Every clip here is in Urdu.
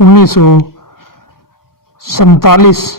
1947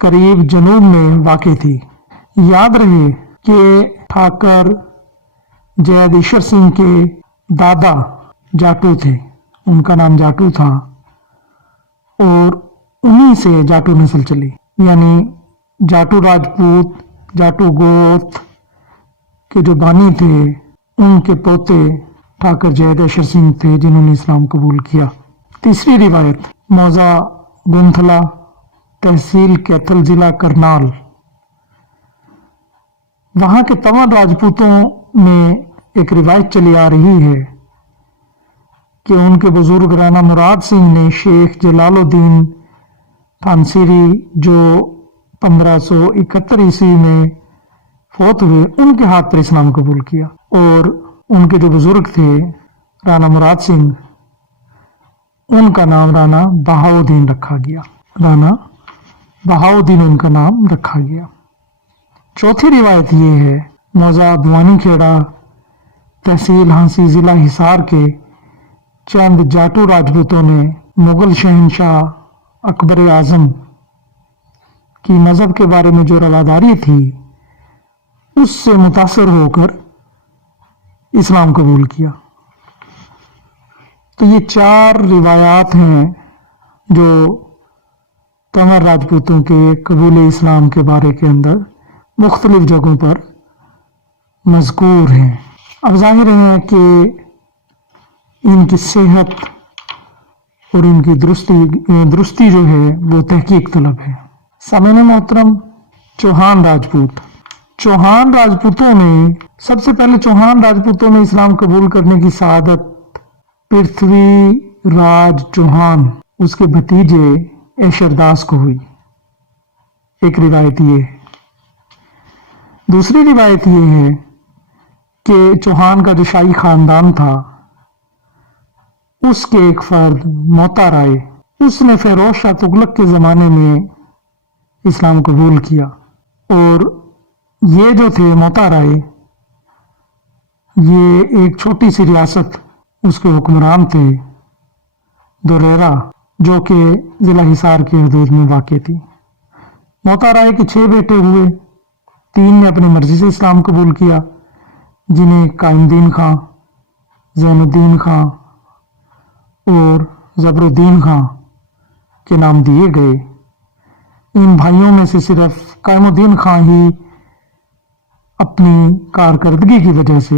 قریب جنوب میں واقع تھی۔ یاد رہے کہ ٹھاکر جید ایشور سنگھ کے دادا جاٹو تھے، ان کا نام جاٹو تھا، اور انہی سے جاٹو نسل چلی، یعنی جاٹو راجپوت، جاٹو گوت کے جو بانی تھے ان کے پوتے ٹھاکر جید ایشور سنگھ تھے جنہوں نے اسلام قبول کیا۔ تیسری روایت موضع گنتھلا، تحصیل کیتھل، ضلع کرنال۔ وہاں کے تمام راجپوتوں میں ایک روایت چلی آ رہی ہے کہ ان کے بزرگ رانا مراد سنگھ نے شیخ جلال الدین تھانسیری جو 1571 عیسوی میں فوت ہوئے، ان کے ہاتھ پر اسلام قبول کیا، اور ان کے جو بزرگ تھے رانا مراد سنگھ، ان کا نام رانا بہاؤدین رکھا گیا، رانا بہاؤدین ان کا نام رکھا گیا۔ چوتھی روایت یہ ہے موضع بھوانی کھیڑا، تحصیل ہانسی، ضلع حصار کے چند جاٹو راجپوتوں نے مغل شہنشاہ اکبر اعظم کی مذہب کے بارے میں جو رواداری تھی اس سے متاثر ہو کر اسلام قبول کیا۔ تو یہ 4 روایات ہیں جو تمر راجپوتوں کے قبول اسلام کے بارے کے اندر مختلف جگہوں پر مذکور ہیں۔ اب ظاہر ہے کہ ان کی صحت اور ان کی درستی جو ہے وہ تحقیق طلب ہے۔ سامعین محترم، چوہان راجپوت، چوہان راجپوتوں میں سب سے پہلے چوہان راجپوتوں میں اسلام قبول کرنے کی سعادت پرتھوی راج چوہان اس کے بھتیجے ایشر داس کو ہوئی۔ ایک روایت یہ ہے۔ دوسری روایت یہ ہے کہ چوہان کا جو شاہی خاندان تھا اس کے ایک فرد موتا رائے، اس نے فیروز شاہ تغلق کے زمانے میں اسلام قبول کیا، اور یہ جو تھے موتا رائے، یہ ایک چھوٹی سی ریاست، اس کے حکمران تھے دوریرا، جو کہ ضلع حصار کے حدود میں واقع تھی۔ موتا رائے کے 6 بیٹے ہوئے، 3 نے اپنی مرضی سے اسلام قبول کیا، جنہیں قائم الدین خان، زین الدین خان اور زبر الدین خان کے نام دیے گئے۔ ان بھائیوں میں سے صرف قائم الدین خان ہی اپنی کارکردگی کی وجہ سے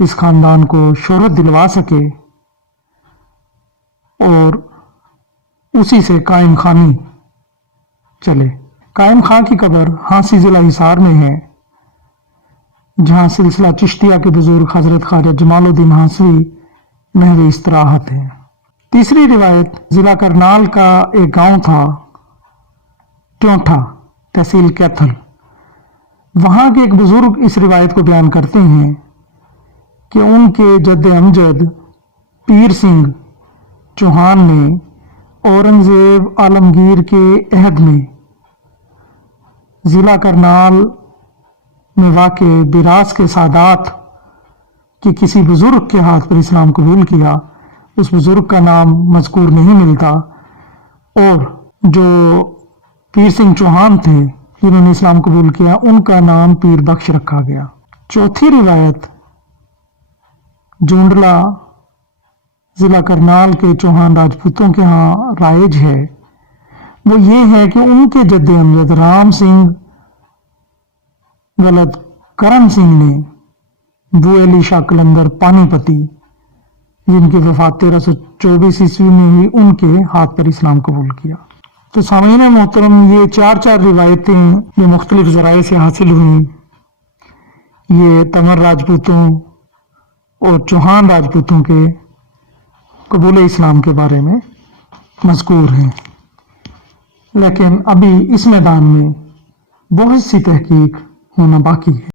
اس خاندان کو شہرت دلوا سکے، اور اسی سے قائم خانی چلے۔ قائم خان کی قبر ہانسی ضلع حصار میں ہے، جہاں سلسلہ چشتیہ کے بزرگ حضرت خواجہ جمال الدین ہانسوی محو استراحت ہے۔ تیسری روایت ضلع کرنال کا ایک گاؤں تھا ٹیونٹھا، تحصیل کیتھل۔ وہاں کے ایک بزرگ اس روایت کو بیان کرتے ہیں کہ ان کے جد امجد پیر سنگھ چوہان نے اورنگزیب عالمگیر کے عہد میں ضلع کرنال میں واقع بیراس کے سادات کے کسی بزرگ کے ہاتھ پر اسلام قبول کیا۔ اس بزرگ کا نام مذکور نہیں ملتا، اور جو پیر سنگھ چوہان تھے جنہوں نے اسلام قبول کیا ان کا نام پیر بخش رکھا گیا۔ چوتھی روایت جونڈلا ضلع کرنال کے چوہان راجپوتوں کے ہاں رائج ہے، وہ یہ ہے کہ ان کے جد امجد رام سنگھ ولد کرن سنگھ نے بو علی شاہ قلندر پانی پتی، جن کی وفات 1324 عیسوی میں ہوئی، ان کے ہاتھ پر اسلام قبول کیا۔ تو سامعین محترم، یہ 4 روایتیں جو مختلف ذرائع سے حاصل ہوئیں، یہ تمر راجپوتوں اور چوہان راجپوتوں کے قبول اسلام کے بارے میں مذکور ہیں، لیکن ابھی اس میدان میں بہت سی تحقیق ہونا باقی ہے۔